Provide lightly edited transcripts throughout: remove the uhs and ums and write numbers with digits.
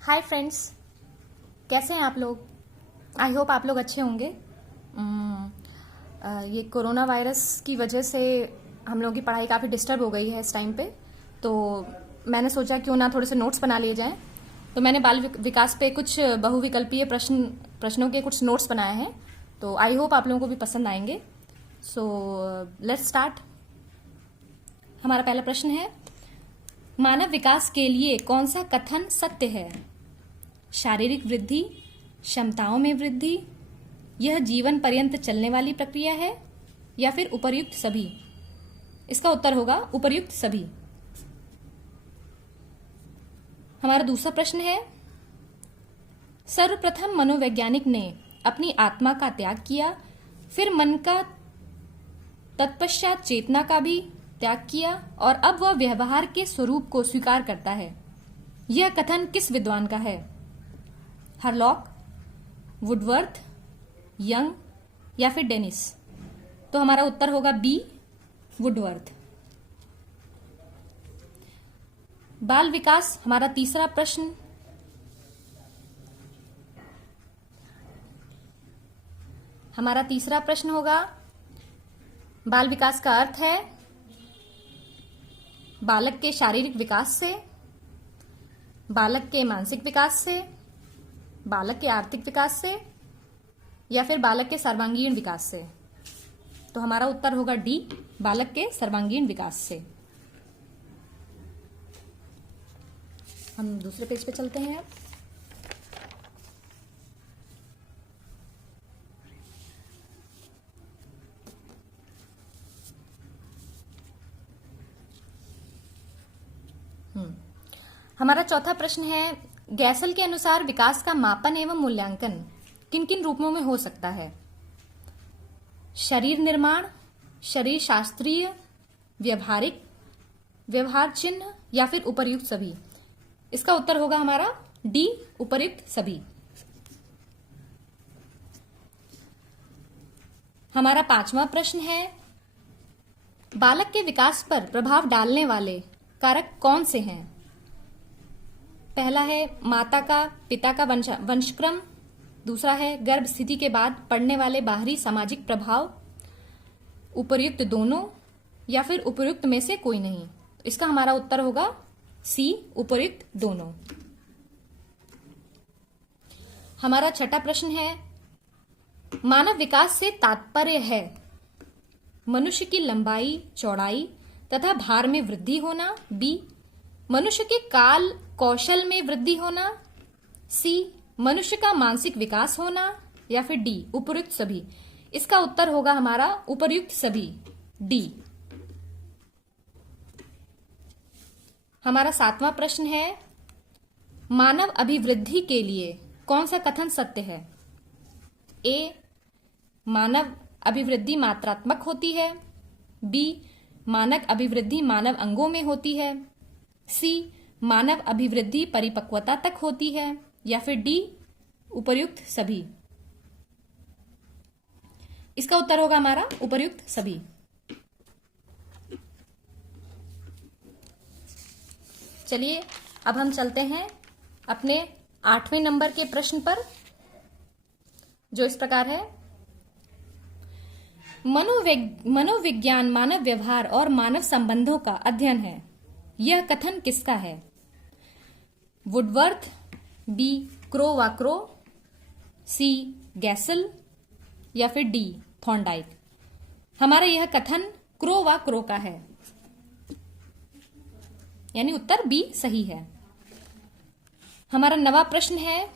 Hi friends, कैसे हैं आप लोग। आई होप आप लोग अच्छे होंगे। ये कोरोना वायरस की वजह से हम लोगों की पढ़ाई काफ़ी डिस्टर्ब हो गई है इस टाइम पे। तो मैंने सोचा क्यों ना थोड़े से नोट्स बना लिए जाएं। तो मैंने बाल विकास पे कुछ बहुविकल्पीय प्रश्नों के कुछ नोट्स बनाए हैं। तो आई होप आप लोगों को भी पसंद आएंगे। So let's start. हमारा पहला प्रश्न है, मानव विकास के लिए कौन सा कथन सत्य है? शारीरिक वृद्धि, क्षमताओं में वृद्धि, यह जीवन पर्यंत चलने वाली प्रक्रिया है, या फिर उपर्युक्त सभी। इसका उत्तर होगा उपर्युक्त सभी। हमारा दूसरा प्रश्न है, सर्वप्रथम मनोवैज्ञानिक ने अपनी आत्मा का त्याग किया, फिर मन का, तत्पश्चात चेतना का भी त्याग किया, और अब वह व्यवहार के स्वरूप को स्वीकार करता है। यह कथन किस विद्वान का है? हरलॉक, वुडवर्थ, यंग, या फिर डेनिस। तो हमारा उत्तर होगा बी, वुडवर्थ। बाल विकास, हमारा तीसरा प्रश्न। हमारा तीसरा प्रश्न होगा, बाल विकास का अर्थ है बालक के शारीरिक विकास से, बालक के मानसिक विकास से, बालक के आर्थिक विकास से, या फिर बालक के सर्वांगीण विकास से। तो हमारा उत्तर होगा डी, बालक के सर्वांगीण विकास से। हम दूसरे पेज पे चलते हैं। हमारा चौथा प्रश्न है, गैसल के अनुसार विकास का मापन एवं मूल्यांकन किन किन रूपों में हो सकता है? शरीर निर्माण, शरीर शास्त्रीय, व्यवहारिक, व्यवहार चिन्ह, या फिर उपर्युक्त सभी। इसका उत्तर होगा हमारा डी, उपर्युक्त सभी। हमारा पांचवा प्रश्न है, बालक के विकास पर प्रभाव डालने वाले कारक कौन से हैं? पहला है माता का पिता का वंशक्रम, दूसरा है गर्भ स्थिति के बाद पड़ने वाले बाहरी सामाजिक प्रभाव, उपर्युक्त दोनों, या फिर उपर्युक्त में से कोई नहीं। इसका हमारा उत्तर होगा सी, उपर्युक्त दोनों। हमारा छठा प्रश्न है, मानव विकास से तात्पर्य है मनुष्य की लंबाई, चौड़ाई तथा भार में वृद्धि होना, बी मनुष्य के काल कौशल में वृद्धि होना, सी मनुष्य का मानसिक विकास होना, या फिर डी उपर्युक्त सभी। इसका उत्तर होगा हमारा उपर्युक्त सभी, डी। हमारा सातवां प्रश्न है, मानव अभिवृद्धि के लिए कौन सा कथन सत्य है? ए मानव अभिवृद्धि मात्रात्मक होती है, बी मानव अभिवृद्धि मानव अंगों में होती है, सी मानव अभिवृद्धि परिपक्वता तक होती है, या फिर डी उपर्युक्त सभी। इसका उत्तर होगा हमारा उपर्युक्त सभी। चलिए अब हम चलते हैं अपने 8वें नंबर के प्रश्न पर, जो इस प्रकार है, मनोविज्ञान मानव व्यवहार और मानव संबंधों का अध्ययन है। यह कथन किसका है? वुडवर्थ, बी क्रो, सी गैसल, या फिर डी थॉर्नडाइक। हमारा यह कथन क्रो का है, यानी उत्तर बी सही है। हमारा 9वां प्रश्न है,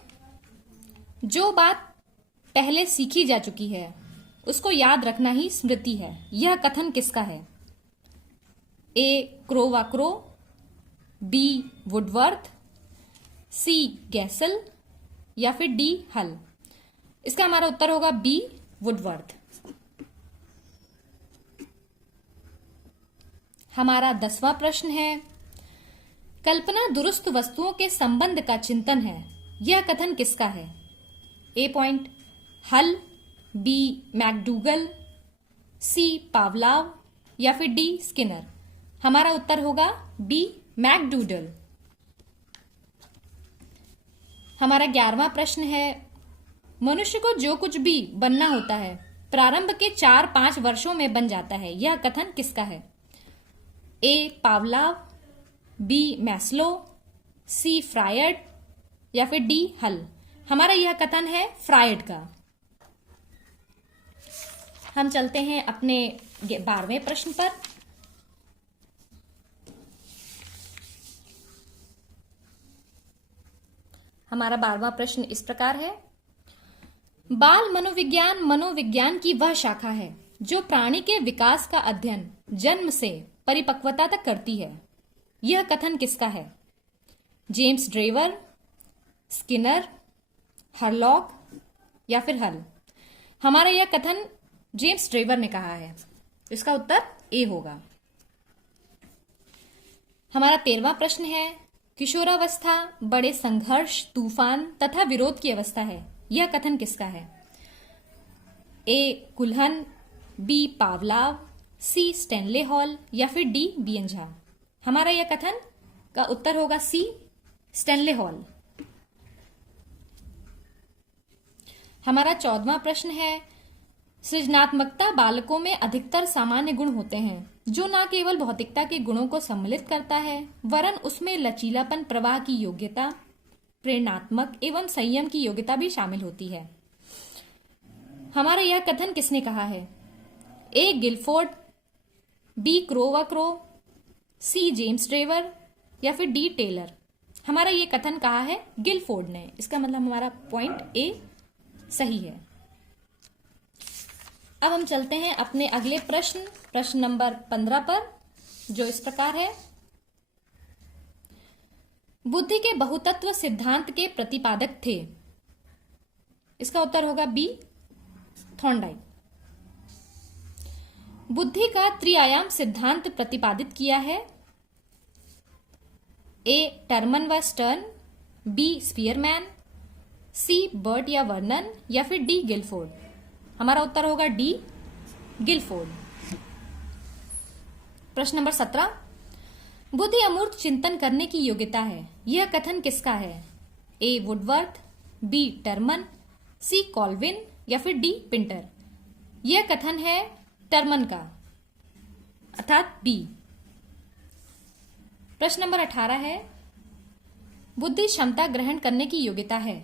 जो बात पहले सीखी जा चुकी है उसको याद रखना ही स्मृति है। यह कथन किसका है? ए क्रो, बी वुडवर्थ, सी गैसल, या फिर डी हल। इसका हमारा उत्तर होगा बी वुडवर्थ। हमारा 10वां प्रश्न है, कल्पना दुरुस्त वस्तुओं के संबंध का चिंतन है। यह कथन किसका है? ए पॉइंट हल, बी मैकडूगल, सी पावलाव, या फिर डी स्किनर। हमारा उत्तर होगा बी मैकडूडल। हमारा 11वां प्रश्न है, मनुष्य को जो कुछ भी बनना होता है प्रारंभ के 4-5 वर्षों में बन जाता है, यह कथन किसका है? ए पावलाव, बी मैस्लो, सी फ्रायड या फिर डी हल। हमारा यह कथन है फ्रायड का। हम चलते हैं अपने 12वें प्रश्न पर। हमारा 12वां प्रश्न इस प्रकार है, बाल मनोविज्ञान मनोविज्ञान की वह शाखा है जो प्राणी के विकास का अध्ययन जन्म से परिपक्वता तक करती है। यह कथन किसका है? जेम्स ड्रेवर, स्किनर, हरलॉक या फिर हल। हमारा यह कथन जेम्स ड्रेवर ने कहा है। इसका उत्तर ए होगा। हमारा 13वां प्रश्न है, किशोरावस्था बड़े संघर्ष, तूफान तथा विरोध की अवस्था है। यह कथन किसका है? ए कुल्हन, बी पावलाव, सी स्टेनले हॉल या फिर डी बियंझा। हमारा यह कथन का उत्तर होगा सी स्टेनले हॉल। हमारा 14वां प्रश्न है, सृजनात्मकता बालकों में अधिकतर सामान्य गुण होते हैं जो न केवल भौतिकता के गुणों को सम्मिलित करता है वरन उसमें लचीलापन, प्रवाह की योग्यता, प्रेरणात्मक एवं संयम की योग्यता भी शामिल होती है। हमारा यह कथन किसने कहा है? A Guilford, B Crow, C James Drever या फिर डी टेलर। हमारा यह कथन कहा है गिलफोर्ड ने। इसका मतलब हमारा पॉइंट ए सही है। अब हम चलते हैं अपने अगले प्रश्न नंबर 15 पर, जो इस प्रकार है, बुद्धि के बहुतत्व सिद्धांत के प्रतिपादक थे। इसका उत्तर होगा बी थॉर्नडाइक। बुद्धि का त्रिआयाम सिद्धांत प्रतिपादित किया है। ए टर्मन व स्टर्न, बी स्पीयरमैन, सी बर्ट या वर्नन या फिर डी गिलफोर्ड। हमारा उत्तर होगा डी गिलफोर्ड। प्रश्न नंबर 17, बुद्धि अमूर्त चिंतन करने की योग्यता है। यह कथन किसका है? ए वुडवर्थ, बी टर्मन, सी कॉल्विन या फिर डी पिंटर। यह कथन है टर्मन का, अर्थात बी। प्रश्न नंबर 18 है, बुद्धि क्षमता ग्रहण करने की योग्यता है।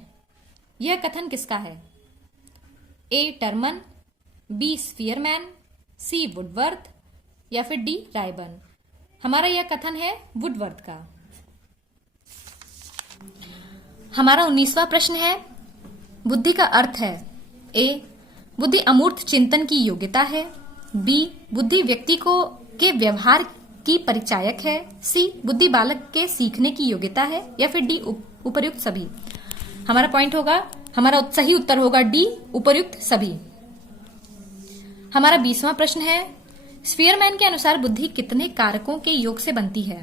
यह कथन किसका है? ए टर्मन, बी स्फीयरमैन, सी वुडवर्थ या फिर डी रायबर्न। हमारा यह कथन है वुडवर्थ का। हमारा 19वां प्रश्न है, बुद्धि का अर्थ है। ए बुद्धि अमूर्त चिंतन की योग्यता है, बी बुद्धि व्यक्ति को के व्यवहार की परिचायक है, सी बुद्धि बालक के सीखने की योग्यता है या फिर डी उपर्युक्त सभी। हमारा पॉइंट होगा, हमारा सही उत्तर होगा डी उपर्युक्त सभी। हमारा 20वां प्रश्न है, स्फीयरमैन के अनुसार बुद्धि कितने कारकों के योग से बनती है?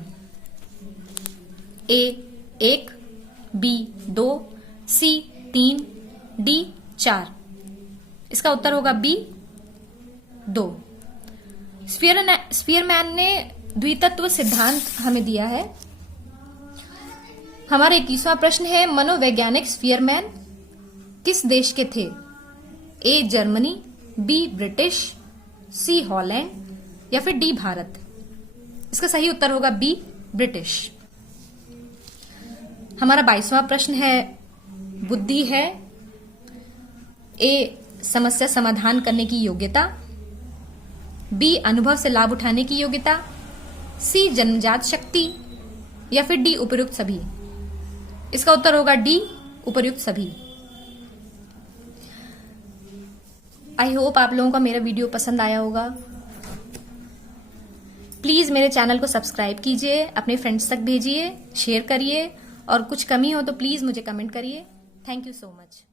ए 1, बी 2, सी 3, डी 4। इसका उत्तर होगा बी 2। स्फीयरमैन ने द्वितत्व सिद्धांत हमें दिया है। हमारा 21वां प्रश्न है, मनोवैज्ञानिक स्फीयरमैन किस देश के थे? A Germany, B British, C Holland या फिर डी भारत। इसका सही उत्तर होगा बी ब्रिटिश। हमारा 22वां प्रश्न है, बुद्धि है। ए समस्या समाधान करने की योग्यता, बी अनुभव से लाभ उठाने की योग्यता, सी जन्मजात शक्ति या फिर डी उपर्युक्त सभी। इसका उत्तर होगा डी उपर्युक्त सभी। आई होप आप लोगों को मेरा वीडियो पसंद आया होगा। प्लीज मेरे चैनल को सब्सक्राइब कीजिए, अपने फ्रेंड्स तक भेजिए, शेयर करिए और कुछ कमी हो तो प्लीज मुझे कमेंट करिए। Thank you so much.